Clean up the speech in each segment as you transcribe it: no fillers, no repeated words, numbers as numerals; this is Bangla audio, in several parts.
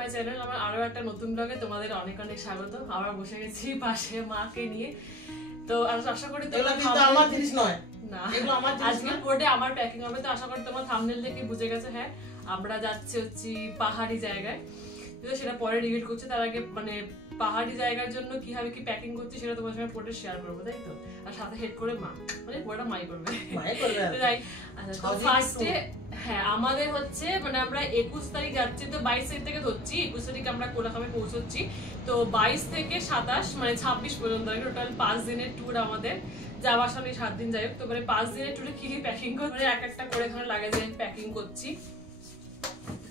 My channel. আমার আরো একটা নতুন ব্লগে তোমাদের অনেক অনেক স্বাগত। আমরা বসে গেছি পাশে মাকে নিয়ে। তো আশা করি তোমরা আমার জিনিস নয় না, এগুলো আমার জিনিস। আজকে পুরোটা আমার প্যাকিং হবে। তো আশা করি তোমরা থাম্বনেল দেখে বুঝে গেছো, হ্যাঁ আমরা যাচ্ছি হচ্ছে পাহাড়ি জায়গায়। তো সেটা পরে রিভিল করছি, তার আগে মানে পাহাড়ি জায়গার জন্য কিভাবে কি প্যাকিং করছি সেটা তোমার সঙ্গে পুরোটা শেয়ার করবো, তাই তো? আর সাথে হেড করে মা, মানে পুরোটা মাই করবে। ফার্স্টে হ্যাঁ আমাদের হচ্ছে মানে আমরা 21 তারিখ যাচ্ছি, তো 22 তারিখ থেকে ধরছি, 21 তারিখ আমরা কোলাখামে পৌঁছচ্ছি। তো 22 থেকে 27 মানে 26 পর্যন্ত টোটাল 5 দিনের ট্যুর আমাদের। যাওয়ার সামনে 7 দিন যাই হোক। তো মানে 5 দিনের ট্যুরে কি কি প্যাকিং করে এক একটা করে এখানে লাগেজে প্যাকিং করছি।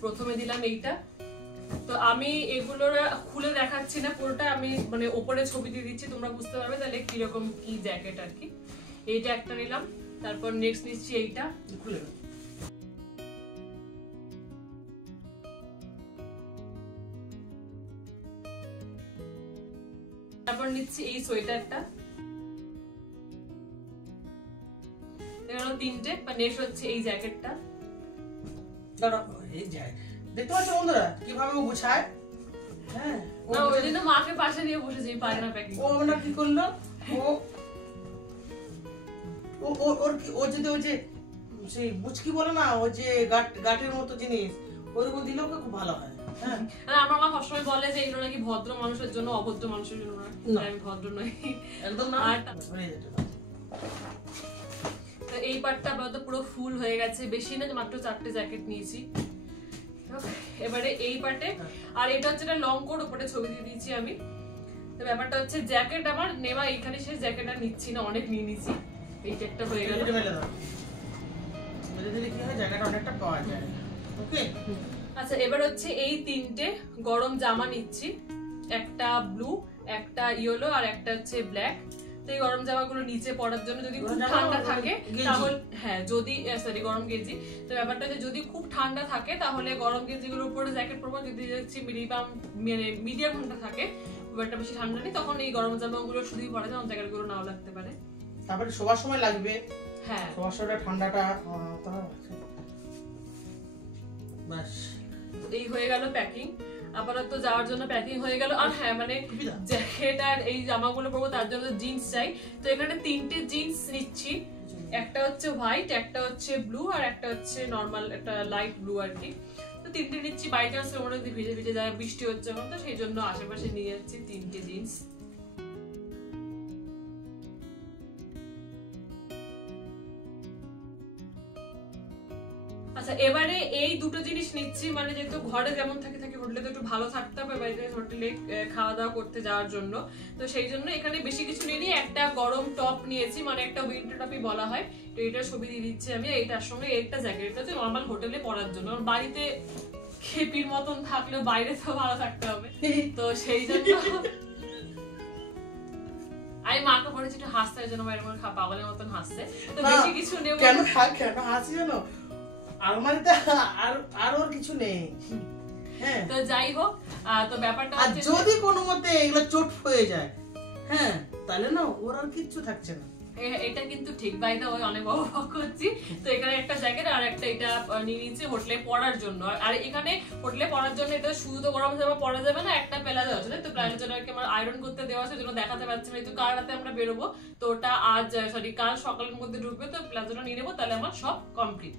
প্রথমে দিলাম এইটা। তো আমি এগুলোর খুলে দেখাচ্ছি না, পুরোটা আমি মানে ওপরে ছবি দিয়ে দিচ্ছি, তোমরা বুঝতে পারবে তাহলে কিরকম কি জ্যাকেট আর কি। এইটা একটা নিলাম, তারপর নেক্সট নিচ্ছি এইটা, খুলে তারপর নিচ্ছি এই সোয়েটারটা। এগুলো তিনটে। নেক্সট হচ্ছে এই জ্যাকেটটা। দেখতে পাচ্ছ বন্ধুরা কিভাবে ও গুছায়? হ্যাঁ না, ওই জন্য মাকে পাশে নিয়ে বসেছি, পারে না প্যাকিং। ও আমরা কি করলো, ও যদি ওই যে সেই বুচকি বলে না, ওই যে গাটের মতো জিনিস ওরকম দিলেও খুব ভালো হয়। হ্যাঁ আমার মা সবসময় বলে যে এগুলো নাকি ভদ্র মানুষের জন্য, অভদ্র মানুষের জন্য না। আমি ভদ্র নই একদম না। তো এই পার্টটা আপাতত পুরো ফুল হয়ে গেছে, বেশি না, মাত্র 4টে জ্যাকেট নিয়েছি। এবারে এই পার্টে, আর এটা হচ্ছে একটা লং কোট, উপরে ছবি দিয়ে দিয়েছি আমি। তো ব্যাপারটা হচ্ছে জ্যাকেট আমার নেওয়া এইখানে শেষ, জ্যাকেট আর নিচ্ছি না, অনেক নিয়ে নিয়েছি। এইটা একটা হয়ে গেল। অনেকটা পাওয়া যায়। ওকে আচ্ছা, এবার হচ্ছে এই 3টে গরম জামা নিচ্ছি, একটা ব্লু, একটা ইয়েলো আর একটা হচ্ছে ব্ল্যাক। তো এই গরম জামাগুলো নিচে পরার জন্য, যদি খুব ঠান্ডা থাকে তাহলে, হ্যাঁ যদি সরি গরম গেঞ্জি। তো ব্যাপারটা যে যদি খুব ঠান্ডা থাকে তাহলে গরম গেঞ্জিগুলোর উপরে জ্যাকেট পরবো, যদি দেখছি মিডিয়াম ঠান্ডা থাকে, খুব একটা বেশি ঠান্ডা নেই, তখন এই গরম জামাগুলো শুধুই পরা যায়, জ্যাকেটগুলো নাও লাগতে পারে। তারপরে শোবার সময় লাগবে, হ্যাঁ শোবার সময় ঠান্ডাটা বাস। এই হয়ে গেল প্যাকিং, আপাতত যাওয়ার জন্য প্যাকিং হয়ে গেল। আর হ্যাঁ মানে জ্যাকেট আর এই জামাগুলো পরবো, তার জন্য জিন্স চাই। তো এখানে 3টে জিন্স নিচ্ছি, একটা হচ্ছে হোয়াইট, একটা হচ্ছে ব্লু আর একটা হচ্ছে নর্মাল একটা লাইট ব্লু আর কি। তো 3টে নিচ্ছি, বাই চান্স ওর মধ্যে ভিজে ভিজে যায়, বৃষ্টি হচ্ছে এখন, তো সেই জন্য আশেপাশে নিয়ে যাচ্ছি 3টে জিন্স। আচ্ছা, এবারে এই দুটো জিনিস নিচ্ছি, মানে যেহেতু ঘরে যেমন থাকি হোটেলে তো একটু ভালো থাকতে হবে, বাইরে হোটেলে খাওয়া দাওয়া করতে যাওয়ার জন্য। তো সেই জন্য এখানে বেশি কিছু নিয়ে একটা গরম টপ নিয়েছি, মানে একটা উইন্টার টপই বলা হয়। তো এইটার ছবি দিয়ে দিচ্ছি আমি। এইটার সঙ্গে একটা জ্যাকেট, এটা হচ্ছে নর্মাল হোটেলে পরার জন্য, বাড়িতে খেপির মতন থাকলেও বাইরে তো ভালো থাকতে হবে, তো সেই জন্য আমি মাকে বলেছি একটু হাসতে, ওই জন্য বাইরে পাগলের মতন হাসছে। তো বেশি কিছু নেব কেন হাসি জানো, আলমারিতে আর ওর কিছু নেই। হ্যাঁ তো যাই হোক, তো ব্যাপারটা হচ্ছে যদি কোনো মতে এগুলো চোট হয়ে যায়, হ্যাঁ তাহলে না ওর আর কিচ্ছু থাকছে না। এটা কিন্তু ঠিক, বাইদা ওই অনেক বক করছি। তো এখানে একটা জ্যাকেট আর একটা এটা নিয়ে নিয়েছি হোটেলে পরার জন্য। আর এখানে হোটেলে পরার জন্য এটা শুধু তো গরম জামা পরা যাবে না, একটা প্লাজো আছে, তো প্লাজোর জন্য আমার আয়রন করতে দেওয়া আছে, জন্য দেখাতে পাচ্ছি না। তো কাল রাতে আমরা বেরোবো, তো ওটা আজ সরি কাল সকালের মধ্যে ঢুকবে, তো প্লাজোটা নিয়ে নেবো, তাহলে আমার সব কমপ্লিট।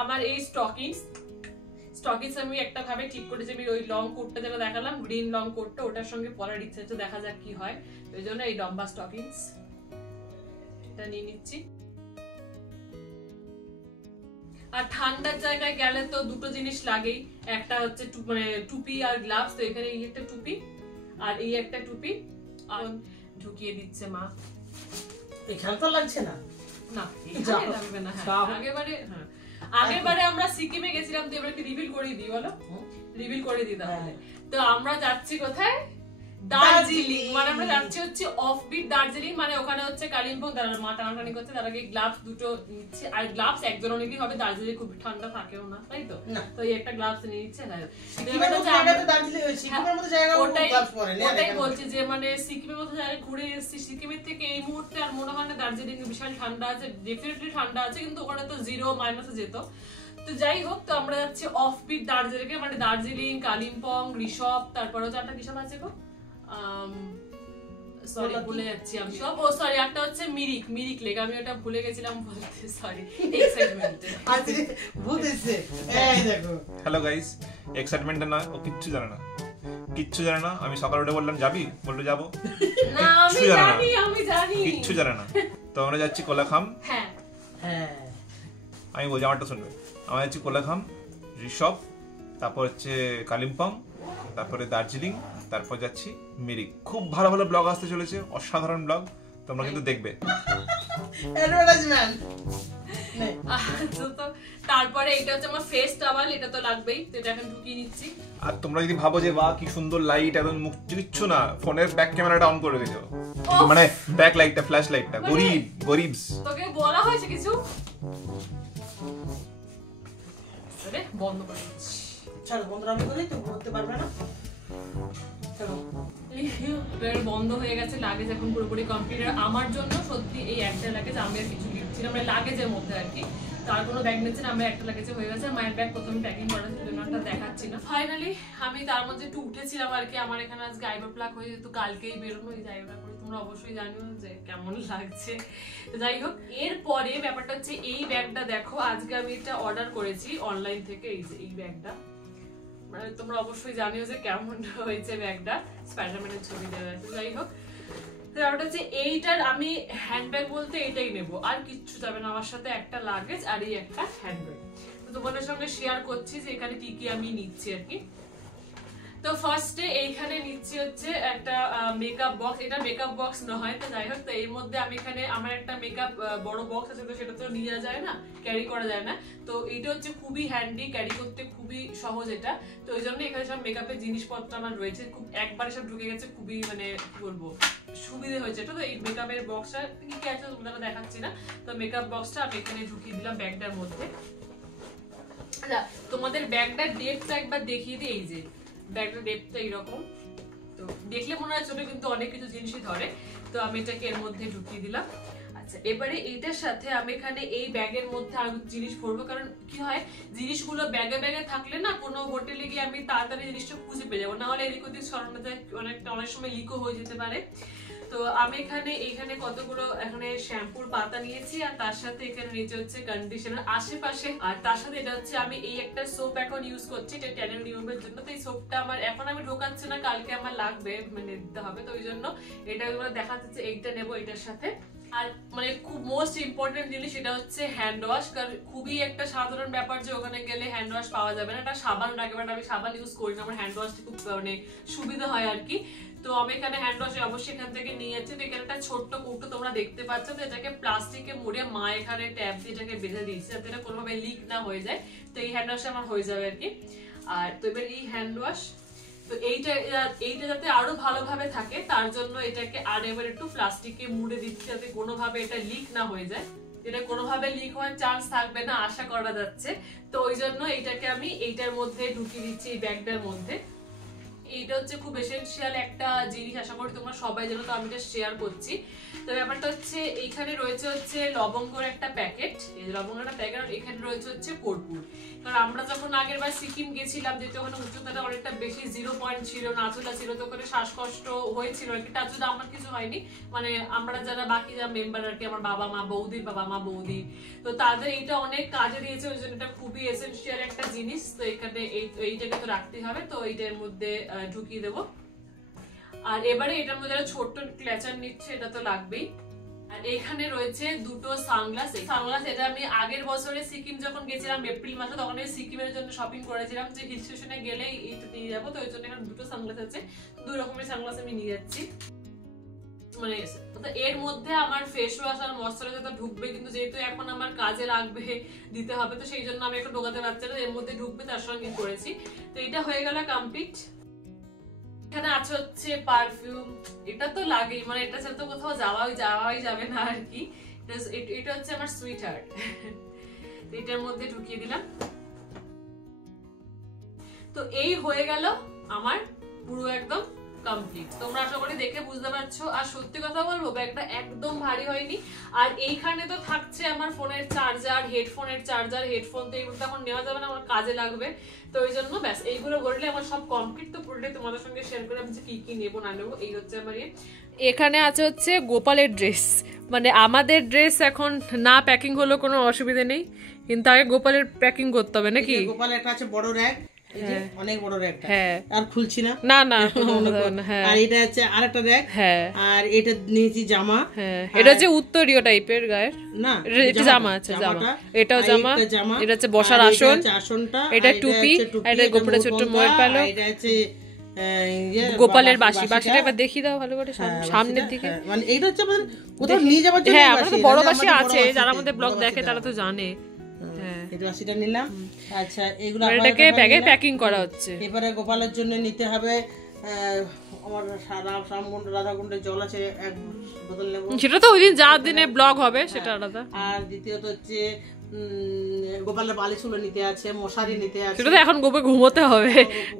আমার এই স্টকিংস আমি একটা ভাবে ঠিক করেছি, আমি ওই লং কোটটা যেটা দেখালাম, গ্রিন লং কোটটা, ওটার সঙ্গে পরার ইচ্ছা হচ্ছে, দেখা যাক কি হয়। ওই জন্য এই লম্বা স্টকিংস নিয়ে নিচ্ছি। আর ঠান্ডার জায়গায় গেলে তো দুটো জিনিস লাগেই, একটা হচ্ছে মানে টুপি আর গ্লাভস। তো এখানে এই একটা টুপি আর এই একটা টুপি আর ঢুকিয়ে দিচ্ছে মা। এখানে তো লাগছে না, না এখানে লাগবে না। হ্যাঁ আগেরবারে আমরা সিকিমে গেছিলাম, তো এবারে কি রিভিল করে দিই, বলো রিভিল করে দিই তাহলে। তো আমরা যাচ্ছি কোথায়, দার্জিলিং। মানে আমরা যাচ্ছি হচ্ছে অফবিট দার্জিলিং, মানে ওখানে হচ্ছে কালিম্পং। তারা মা টানাটানি করছে, তার আগে গ্লাভস দুটো নিচ্ছে। আর গ্লাভস একজন অনেকই হবে, দার্জিলিং খুব ঠান্ডা থাকেও না, তাই তো? তো এই একটা গ্লাভস নিয়ে নিচ্ছে। ওটাই বলছি যে মানে সিকিমের মতো জায়গায় ঘুরে এসেছি, সিকিমের থেকে এই মুহূর্তে আর মনে হয় না দার্জিলিং বিশাল ঠান্ডা আছে। ডেফিনেটলি ঠান্ডা আছে, কিন্তু ওখানে তো 0 মাইনাসে যেত। তো যাই হোক, তো আমরা যাচ্ছি অফবিট দার্জিলিং, মানে দার্জিলিং, কালিম্পং, ঋষভ, তারপরে চারটা ঋষভ আছে গো, সরি ভুলে যাচ্ছি আমি সব। ও সরি, একটা হচ্ছে মিরিক লেক, আমি ওটা ভুলে গেছিলাম বলতে, সরি এক্সাইটমেন্টে। আজকে ভূতেছে এই দেখো। হ্যালো গাইস, এক্সাইটমেন্টে না, ও কিচ্ছু জানে না। আমি সকালে উঠে বললাম যাবি, বললো যাবো, না আমি জানি কিচ্ছু জানে না। তো আমরা যাচ্ছি কোলাখাম। হ্যাঁ আমি বলছি আমারটা শুনবে, আমরা যাচ্ছি কোলাখাম, ঋষভ, তারপর হচ্ছে কালিম্পং, তারপরে দার্জিলিং, তারপর যাচ্ছি মিরিক। খুব ভালো ব্লগ আসতে চলেছে, অসাধারণ ব্লগ, তোমরা কিন্তু দেখবে। অ্যাডভার্টাইজমেন্ট। তো তারপরে এটা হচ্ছে আমার ফেস টাওয়াল, এটা তো লাগবেই, তো এটা এখন ঢুকিয়ে নিচ্ছি। আর তোমরা যদি ভাবো যে বাহ কি সুন্দর লাইট, একদম মুখ কিচ্ছু না, ফোনের ব্যাক ক্যামেরাটা অন করে রেখেছো, মানে ব্যাক লাইটটা, ফ্ল্যাশ লাইটটা, গরিবস। তোকে বলা হয়েছে কিছু? আরে বন্ধ করে দিচ্ছি। চলো বন্ধুরা, আমি করি তো করতে পারবে না। চলো বন্ধ হয়ে গেছে, লাগেজ এখন পুরোপুরি কমপ্লিট। আর আমার জন্য সত্যি এই একটা লাগেজ, আমি আর কিছু লিখছি না, মানে লাগেজের মধ্যে আর কি, তার কোনো ব্যাগ নিচ্ছি না, আমরা একটা লাগেজে হয়ে গেছে। মায়ের ব্যাগ প্রথমে প্যাকিং করা ছিল, জন্য দেখাচ্ছি না। ফাইনালি আমি তার মধ্যে একটু উঠেছিলাম আর কি, আমার এখানে আজকে আইব্রো প্লাক হয়ে যেত, কালকেই বেরোনো, এই আইব্রো করে তোমরা অবশ্যই জানিও যে কেমন লাগছে। তো যাই হোক, এরপরে ব্যাপারটা হচ্ছে এই ব্যাগটা দেখো, আজকে আমি এটা অর্ডার করেছি অনলাইন থেকে, এই যে এই ব্যাগটা, মানে তোমরা অবশ্যই জানিও যে কেমন হয়েছে ব্যাগটা, স্পাইডারম্যানের ছবি দেওয়া আছে। যাই হোক, ব্যাপারটা হচ্ছে এইটার আমি হ্যান্ডব্যাগ বলতে এইটাই নেবো, আর কিচ্ছু যাবে না আমার সাথে, একটা লাগেজ আর এই একটা হ্যান্ডব্যাগ। তো তোমাদের সঙ্গে শেয়ার করছি যে এখানে কি কি আমি নিচ্ছি আর কি। তো ফার্স্টে এইখানে নিচ্ছি হচ্ছে একটা মেকআপ বক্স, এটা মেকআপ বক্স নয়, তো যাই হোক, তো এর মধ্যে আমি এখানে আমার একটা মেকআপ বড় বক্স আছে, তো সেটা তো নিয়ে যায় না, ক্যারি করা যায় না, তো এইটা হচ্ছে খুবই হ্যান্ডি, ক্যারি করতে খুবই সহজ এটা। তো ওই জন্য এখানে সব মেকআপের জিনিসপত্র আমার রয়েছে, খুব একবারে সব ঢুকে গেছে, খুবই মানে কি বলবো সুবিধে হয়েছে এটা। তো এই মেকআপের বক্সটা কি কি আছে তোমরা দেখাচ্ছি না, তো মেকআপ বক্সটা আমি এখানে ঢুকিয়ে দিলাম ব্যাগটার মধ্যে। আচ্ছা, তোমাদের ব্যাগটার ডেপথটা একবার দেখিয়ে দিই, এই যে ব্যাগটার ডেপথটা এইরকম, তো দেখলে মনে হয় ছোট, কিন্তু অনেক কিছু জিনিসই ধরে। তো আমি এটাকে এর মধ্যে ঢুকিয়ে দিলাম। আচ্ছা, এবারে এইটার সাথে আমি এখানে এই ব্যাগের মধ্যে আরো জিনিস ভরবো, কারণ কি হয় জিনিসগুলো ব্যাগে থাকলে না, কোনো হোটেলে গিয়ে আমি তাড়াতাড়ি জিনিসটা খুঁজে পেয়ে যাবো, না হলে এদিক ওদিক সরানো যায়, অনেক সময় লিকও হয়ে যেতে পারে। তো আমি এখানে কতগুলো এখানে শ্যাম্পুর পাতা নিয়েছি, আর তার সাথে এখানে নিচে হচ্ছে কন্ডিশনার আশেপাশে, আর তার সাথে এটা হচ্ছে আমি এই একটা সোপ এখন ইউজ করছি, এটা ট্যানের নিয়মের জন্য। তো এই সোপটা আমার এখন আমি ঢোকাচ্ছি না, কালকে আমার লাগবে, মানে দিতে হবে, তো ওই জন্য এটা দেখা যাচ্ছে এইটা নেবো এটার সাথে। আর মানে খুব মোস্ট ইম্পর্টেন্ট জিনিস এটা হচ্ছে হ্যান্ড ওয়াশ, কারণ খুবই একটা সাধারণ ব্যাপার যে ওখানে গেলে হ্যান্ড ওয়াশ পাওয়া যাবে না, এটা সাবান লাগে, বাট আমি সাবান ইউজ করি না, আমার হ্যান্ড ওয়াশটা খুব মানে সুবিধা হয় আর কি। তো আমি এখানে হ্যান্ড ওয়াশ অবশ্যই এখান থেকে নিয়ে যাচ্ছি। তো এখানে একটা ছোট্ট কৌটো তোমরা দেখতে পাচ্ছ, তো এটাকে প্লাস্টিকে মুড়ে মা এখানে ট্যাপ দিয়ে এটাকে বেঁধে দিয়েছে, যাতে এটা কোনোভাবে লিক না হয়ে যায়। তো এই হ্যান্ড ওয়াশ আমার হয়ে যাবে আর কি। আর তো এবার এই হ্যান্ড ওয়াশ, তো এইটা যাতে আরো ভালোভাবে থাকে তার জন্য এটাকে আর এবার একটু প্লাস্টিকে মুড়ে দিচ্ছি, যাতে কোনোভাবে এটা লিক না হয়ে যায়। এটা কোনোভাবে লিক হওয়ার চান্স থাকবে না আশা করা যাচ্ছে। তো ওই জন্য এটাকে আমি এইটার মধ্যে ঢুকিয়ে দিচ্ছি, এই ব্যাগটার মধ্যে। এইটা হচ্ছে খুব এসেনশিয়াল একটা জিনিস, আশা করি তোমরা সবাই জানো, তো আমি এটা শেয়ার করছি। তো ব্যাপারটা হচ্ছে এইখানে রয়েছে হচ্ছে লবঙ্গর একটা প্যাকেট, এই লবঙ্গের একটা প্যাকেট, এখানে রয়েছে হচ্ছে কর্পূর। কারণ আমরা যখন আগের বার সিকিম গেছিলাম, যেহেতু ওখানে উচ্চতাটা অনেকটা বেশি, 0 পয়েন্ট ছিল, নাচুলা ছিল, তো ওখানে শ্বাসকষ্ট হয়েছিল আর কি, তার জন্য আমার কিছু হয়নি, মানে আমরা যারা বাকি যারা মেম্বার আর কি, আমার বাবা মা বৌদি, তো তাদের এইটা অনেক কাজে দিয়েছে, ওই জন্য এটা খুবই এসেনশিয়াল একটা জিনিস। তো এখানে এইটাকে তো রাখতেই হবে, তো এইটার মধ্যে ঢুকিয়ে দেবো। আর এবারে এটার মধ্যে ছোট্ট ক্ল্যাচার নিচ্ছে, এটা তো লাগবেই। আর এখানে রয়েছে দুটো সানগ্লাস, এটা আমি আগের বছরে সিকিম যখন গেছিলাম এপ্রিল মাসে, তখন এই সিকিমের জন্য শপিং করেছিলাম, যে হিল স্টেশনে গেলে এইটা নিয়ে যাবো, তো ওই জন্য এখানে দুটো সানগ্লাস আছে, 2 রকমের সানগ্লাস আমি নিয়ে যাচ্ছি। মানে এর মধ্যে আমার ফেস ওয়াশ আর ময়শ্চারাইজার তো ঢুকবে, কিন্তু যেহেতু এখন আমার কাজে লাগবে, দিতে হবে, তো সেই জন্য আমি একটু ঢোকাতে পারছি না, এর মধ্যে ঢুকবে, তার সঙ্গে করেছি। তো এটা হয়ে গেল কমপ্লিট। এখানে আছে হচ্ছে পারফিউম, এটা তো লাগেই, মানে এটা ছাড়া তো কোথাও যাওয়াই যাবে না আর কি। এটা হচ্ছে আমার সুইট হার্ট, এটার মধ্যে ঢুকিয়ে দিলাম। তো এই হয়ে গেল আমার পুরো একদম কমপ্লিট। তোমরা আশা করি দেখে বুঝতে পারছো। আর সত্যি কথা বলবো ব্যাগটা একদম ভারী হয়নি। আর এইখানে তো থাকছে আমার ফোনের চার্জার, হেডফোনের চার্জার, হেডফোন, তো এগুলো তো এখন নেওয়া যাবে না, আমার কাজে লাগবে। তো ওই জন্য ব্যাস এইগুলো বললে আমার সব কমপ্লিট। তো পুরোটাই তোমাদের সঙ্গে শেয়ার করে আমি কি কি নেবো না নেবো। এই হচ্ছে আমার এখানে আছে হচ্ছে গোপালের ড্রেস, মানে আমাদের ড্রেস এখন না প্যাকিং হলো কোনো অসুবিধা নেই, কিন্তু আগে গোপালের প্যাকিং করতে হবে নাকি? গোপালের একটা আছে বড় র্যাক, এই যে অনেক বড় র্যাকটা, হ্যাঁ আর খুলছি না না না, হ্যাঁ। আর এটা হচ্ছে আরেকটা র্যাক, হ্যাঁ। আর এটা নিয়েছি জামা, হ্যাঁ এটা হচ্ছে উত্তরীয় টাইপের গায়ের, না এটা জামা আছে, জামা এটাও জামা, এটা হচ্ছে বসার আসন, আসনটা, এটা টুপি, এটা গোপালের ছোট্ট ময়ের পালক, এটা হচ্ছে গোপালের বাঁশি। বাঁশিটা এবার দেখিয়ে দাও ভালো করে সামনের দিকে, মানে এইটা হচ্ছে আমাদের কোথাও নিয়ে যাওয়ার জন্য। হ্যাঁ আমাদের তো বড় বাঁশি আছে, যারা আমাদের ব্লগ দেখে তারা তো জানে। হ্যাঁ এই বাঁশিটা নিলাম। আচ্ছা এগুলো এটাকে ব্যাগে প্যাকিং করা হচ্ছে। এবারে গোপালের জন্য নিতে হবে আমার রামকুণ্ড রাধাকুণ্ডের জল আছে, এক বোতল নেব। সেটা তো ওই দিন যার দিনে ব্লগ হবে সেটা আলাদা। আর দ্বিতীয়ত হচ্ছে গোপালের বালিশগুলো নিতে আছে, মশারি নিতে আছে। সেটা তো এখন গোপে ঘুমোতে হবে,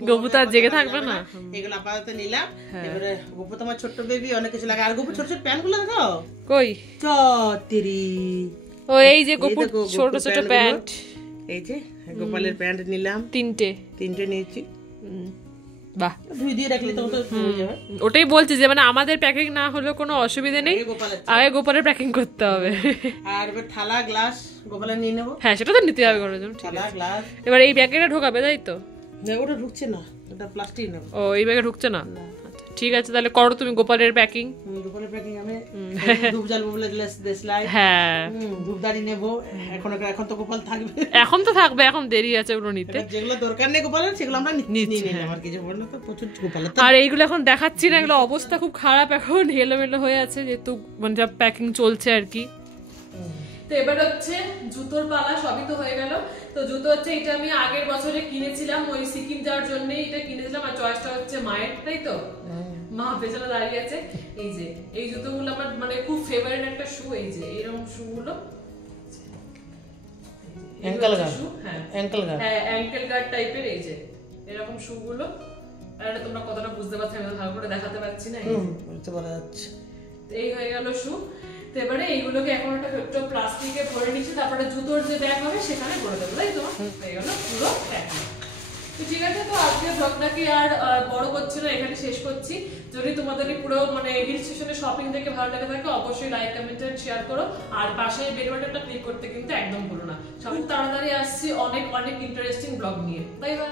গোপু তো আর জেগে থাকবে না। এগুলো আপাতত নিলাম। এবারে গোপু তো আমার ছোট্ট বেবি, অনেক কিছু লাগে। আর গোপু ছোট ছোট প্যান্ট গুলো দেখো কই, চত্তিরি, ও এই যে গোপুর ছোট ছোট প্যান্ট, এই যে গোপালের প্যান্ট নিলাম, তিনটে নিয়েছি। বাহ, ধুই দিয়ে রাখলে তো হয়ে যাবে। ওটাই বলছি যে মানে আমাদের প্যাকিং না হলেও কোনো অসুবিধা নেই, আগে গোপালের প্যাকিং করতে হবে। আর এবার থালা গ্লাস গোপালের নিয়ে নেবো। হ্যাঁ সেটা তো নিতে হবে করার জন্য। থালা গ্লাস এবার এই ব্যাগেটা ঢোকাবে তাই তো? ওটা ঢুকছে না, ওটা প্লাস্টিক নেবো। ও এই ব্যাগে ঢুকছে না, ঠিক আছে তাহলে করো তুমি গোপালের প্যাকিং। গোপালের প্যাকিং আমি ধূপ জ্বালবো বলে দেশলাই, হ্যাঁ ধূপদানি নেবো। এখন তো গোপাল থাকবে, এখন তো থাকবে, এখন দেরি আছে ওগুলো নিতে। যেগুলো দরকার নেই গোপালের সেগুলো আমরা নিয়ে নিলাম আর কি। যে বললো তো প্রচুর গোপালের। আর এইগুলো এখন দেখাচ্ছি না, এগুলো অবস্থা খুব খারাপ, এখন এলোমেলো হয়ে আছে যেহেতু মানে সব প্যাকিং চলছে আর কি। তো এবার হচ্ছে জুতোর পালা, সবই তো হয়ে গেল। তো জুতো হচ্ছে এটা আমি আগের বছরে কিনেছিলাম, ওই সিকিম যাওয়ার জন্যই এটা কিনেছিলাম। আর চয়েসটা হচ্ছে মায়ের, তাই তো? মা পেছনে দাঁড়িয়ে আছে। এই যে এই জুতোগুলো আমার মানে খুব ফেভারিট একটা শু, এই যে এরকম শু গুলো, অ্যাঙ্কেল গার্ড, হ্যাঁ অ্যাঙ্কেল গার্ড টাইপের, এই যে এরকম শু গুলো। আর এটা তোমরা কতটা বুঝতে পারছো আমি ভালো করে দেখাতে পারছি না, বুঝতে পারা যাচ্ছে। এই হয়ে গেল শু। তো এবারে এইগুলোকে এখন একটা প্লাস্টিকে ভরে নিচ্ছি, তারপরে জুতোর যে ব্যাগ হবে সেখানে ভরে দেবো, তাই তো? হয়ে গেল পুরো প্যাকিং। তো ঠিক আছে, তো আজকে ব্লগটাকে আর বড় করছি না, এখানে শেষ করছি। যদি তোমাদের পুরো মানে হিল স্টেশনে শপিং দেখে ভালো লাগে থাকে অবশ্যই লাইক কমেন্ট এন্ড শেয়ার করো। আর পাশে বেল বাটনটা ক্লিক করতে কিন্তু একদম ভুলো না। সব তাড়াতাড়ি আসছি অনেক অনেক ইন্টারেস্টিং ব্লগ নিয়ে, বাই বাই।